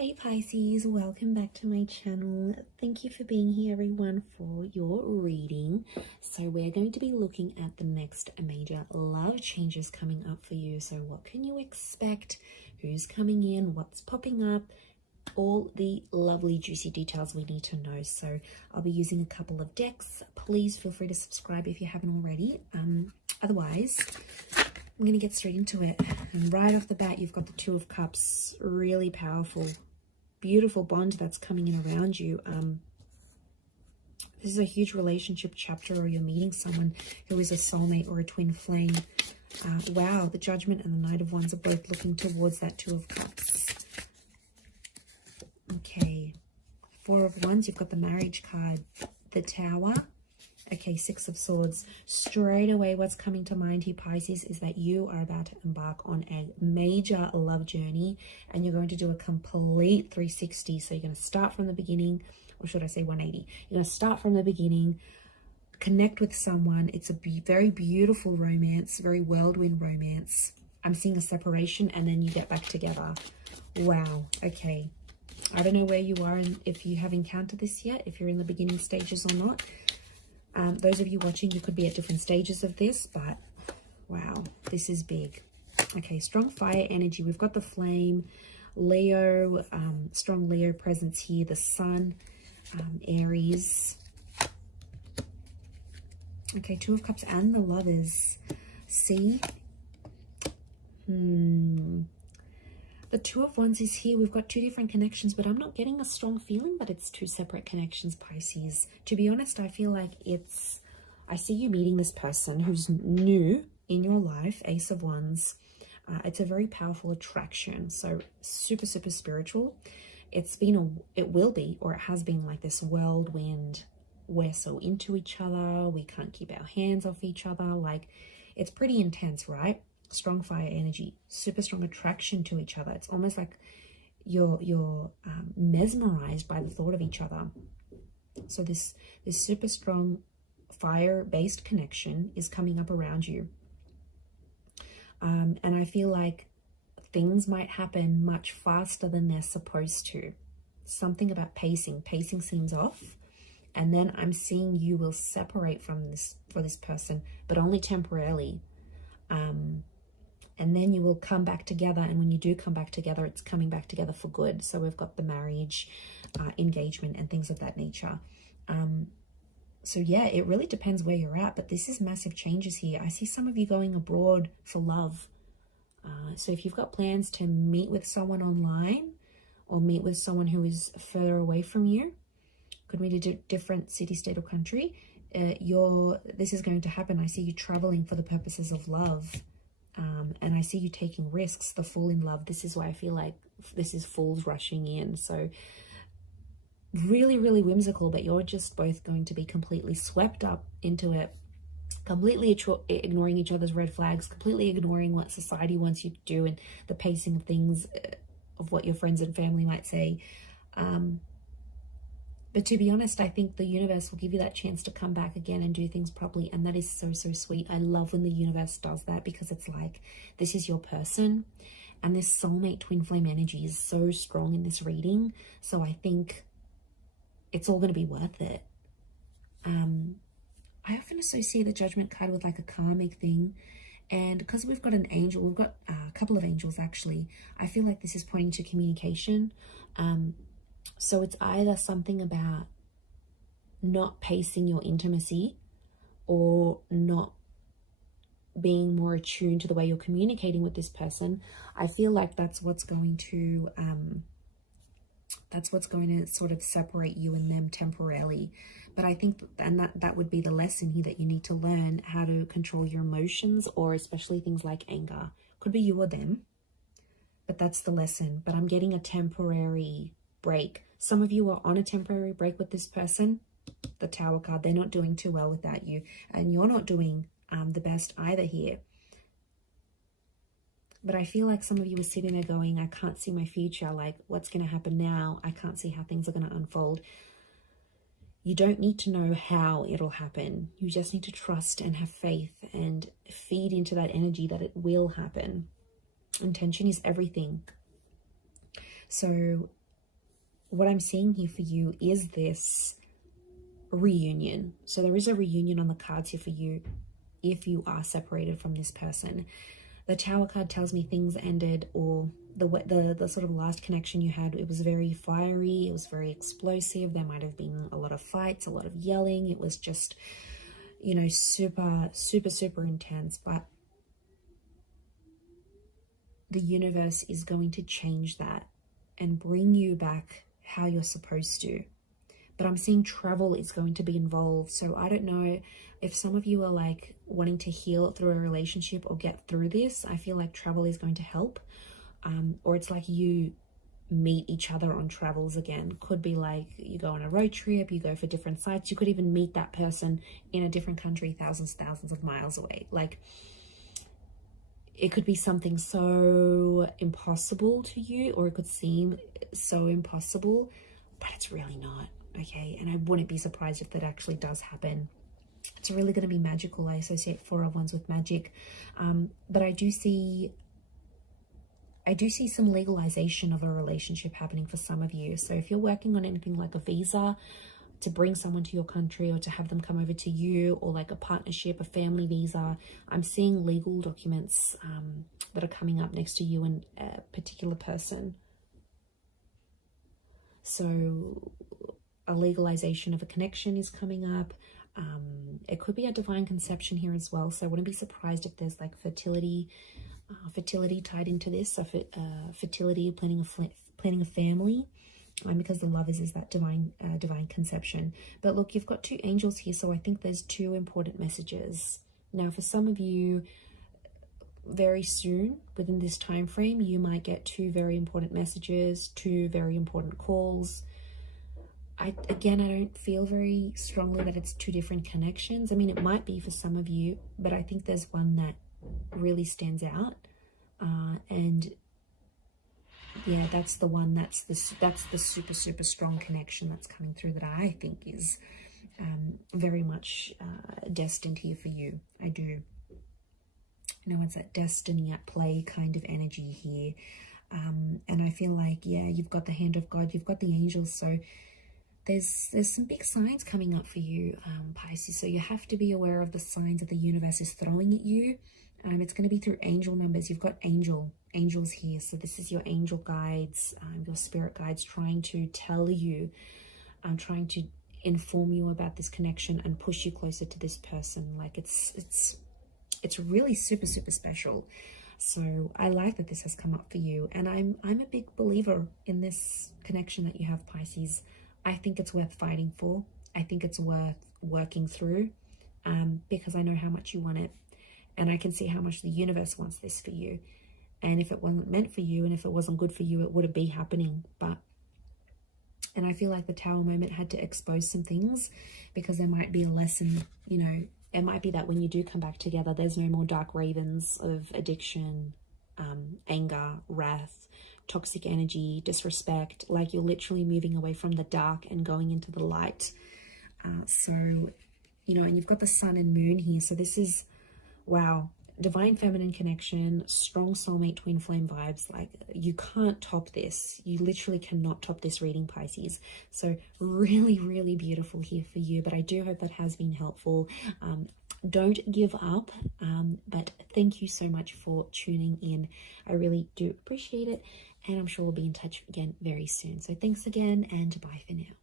Hey Pisces, welcome back to my channel. Thank you for being here everyone for your reading. So we're going to be looking at the next major love changes coming up for you. So what can you expect? Who's coming in? What's popping up? All the lovely juicy details we need to know. So I'll be using a couple of decks. Please feel free to subscribe if you haven't already. Otherwise, I'm going to get straight into it. And right off the bat, you've got the Two of Cups. Really powerful, beautiful bond that's coming in around you. This is a huge relationship chapter, or you're meeting someone who is a soulmate or a twin flame. Wow, the Judgment and the Knight of Wands are both looking towards that Two of Cups. Okay, Four of Wands, you've got the marriage card, the Tower. Okay, Six of Swords. Straight away, what's coming to mind here, Pisces, is that you are about to embark on a major love journey, and you're going to do a complete 360. So you're going to start from the beginning, or should I say 180? You're going to start from the beginning, connect with someone. It's a very beautiful romance, very whirlwind romance. I'm seeing a separation, and then you get back together. Wow, okay. I don't know where you are and if you have encountered this yet, if you're in the beginning stages or not. Those of you watching, you could be at different stages of this, but wow, this is big. Okay, strong fire energy. We've got the flame, Leo, strong Leo presence here, the sun, Aries. Okay, Two of Cups and the Lovers. See? The Two of Wands is here. We've got two different connections, but I'm not getting a strong feeling that it's two separate connections, Pisces. To be honest, I feel like I see you meeting this person who's new in your life, Ace of Wands. It's a very powerful attraction, so super, super spiritual. It will be, or it has been like this whirlwind. We're so into each other. We can't keep our hands off each other. Like, it's pretty intense, right? Strong fire energy, super strong attraction to each other. It's almost like you're mesmerized by the thought of each other. So this super strong fire-based connection is coming up around you. And I feel like things might happen much faster than they're supposed to. Something about pacing. Pacing seems off. And then I'm seeing you will separate from this person, but only temporarily. And then you will come back together, and when you do come back together, it's coming back together for good. So we've got the marriage, engagement, and things of that nature. So yeah, it really depends where you're at, but this is massive changes here. I see some of you going abroad for love. So if you've got plans to meet with someone online, or meet with someone who is further away from you, could meet a different city, state, or country, this is going to happen. I see you traveling for the purposes of love. And I see you taking risks, the fall in love. This is why I feel like this is fools rushing in. So really, really whimsical, but you're just both going to be completely swept up into it, completely ignoring each other's red flags, completely ignoring what society wants you to do and the pacing of things, of what your friends and family might say. But to be honest, I think the universe will give you that chance to come back again and do things properly. And that is so, so sweet. I love when the universe does that, because it's like, this is your person. And this soulmate twin flame energy is so strong in this reading. So I think it's all going to be worth it. I often associate the Judgment card with like a karmic thing. And because we've got an angel, we've got a couple of angels actually, I feel like this is pointing to communication. So it's either something about not pacing your intimacy, or not being more attuned to the way you're communicating with this person. I feel like that's what's going to sort of separate you and them temporarily. But I think that would be the lesson here, that you need to learn how to control your emotions, or especially things like anger. Could be you or them, but that's the lesson. But I'm getting a temporary break. Some of you are on a temporary break with this person. The Tower card, they're not doing too well without you, and you're not doing the best either here. But I feel like some of you are sitting there going, I can't see my future. Like, what's going to happen now? I can't see how things are going to unfold. You don't need to know how it'll happen. You just need to trust and have faith and feed into that energy that it will happen. Intention is everything. So what I'm seeing here for you is this reunion. So there is a reunion on the cards here for you if you are separated from this person. The Tower card tells me things ended, or the sort of last connection you had, it was very fiery, it was very explosive, there might have been a lot of fights, a lot of yelling, it was just, you know, super intense. But the universe is going to change that and bring you back how you're supposed to. But I'm seeing travel is going to be involved. So I don't know if some of you are like wanting to heal through a relationship or get through this. I feel like travel is going to help. Or it's like you meet each other on travels again. Could be like you go on a road trip, you go for different sites. You could even meet that person in a different country, thousands of miles away. Like, it could be something so impossible to you, or it could seem so impossible, but it's really not. Okay, and I wouldn't be surprised if that actually does happen. It's really going to be magical. I associate 4 of Wands with magic, but I do see some legalization of a relationship happening for some of you. So if you're working on anything like a visa to bring someone to your country, or to have them come over to you, or like a partnership, a family visa, I'm seeing legal documents that are coming up next to you and a particular person. So a legalization of a connection is coming up. It could be a divine conception here as well. So I wouldn't be surprised if there's like fertility tied into this. So fertility, planning a family, because the Lovers is that divine conception. But look, you've got 2 angels here, so I think there's 2 important messages. Now, for some of you, very soon within this time frame, you might get 2 very important messages, 2 very important calls. I don't feel very strongly that it's 2 different connections. I mean, it might be for some of you, but I think there's one that really stands out, and yeah, that's the one, that's the super strong connection that's coming through, that I think is very much destined here for you. I do. You know, it's that destiny at play kind of energy here, and I feel like, yeah, you've got the hand of God, you've got the angels, so there's some big signs coming up for you, Pisces. So you have to be aware of the signs that the universe is throwing at you. It's going to be through angel numbers. You've got angels here. So this is your angel guides, your spirit guides, trying to tell you, trying to inform you about this connection and push you closer to this person. Like, it's really super special. So I like that this has come up for you, and I'm a big believer in this connection that you have, Pisces. I think it's worth fighting for. I think it's worth working through, because I know how much you want it, and I can see how much the universe wants this for you. And if it wasn't meant for you, and if it wasn't good for you, it wouldn't be happening. And I feel like the Tower moment had to expose some things, because there might be a lesson, you know. It might be that when you do come back together, there's no more dark ravens of addiction, anger, wrath, toxic energy, disrespect. Like, you're literally moving away from the dark and going into the light. So, you know, and you've got the sun and moon here. So this is, wow, divine feminine connection, strong soulmate twin flame vibes. Like, you can't top this. You literally cannot top this reading, Pisces. So really beautiful here for you. But I do hope that has been helpful. Don't give up, but thank you so much for tuning in. I really do appreciate it, and I'm sure we'll be in touch again very soon. So thanks again, and bye for now.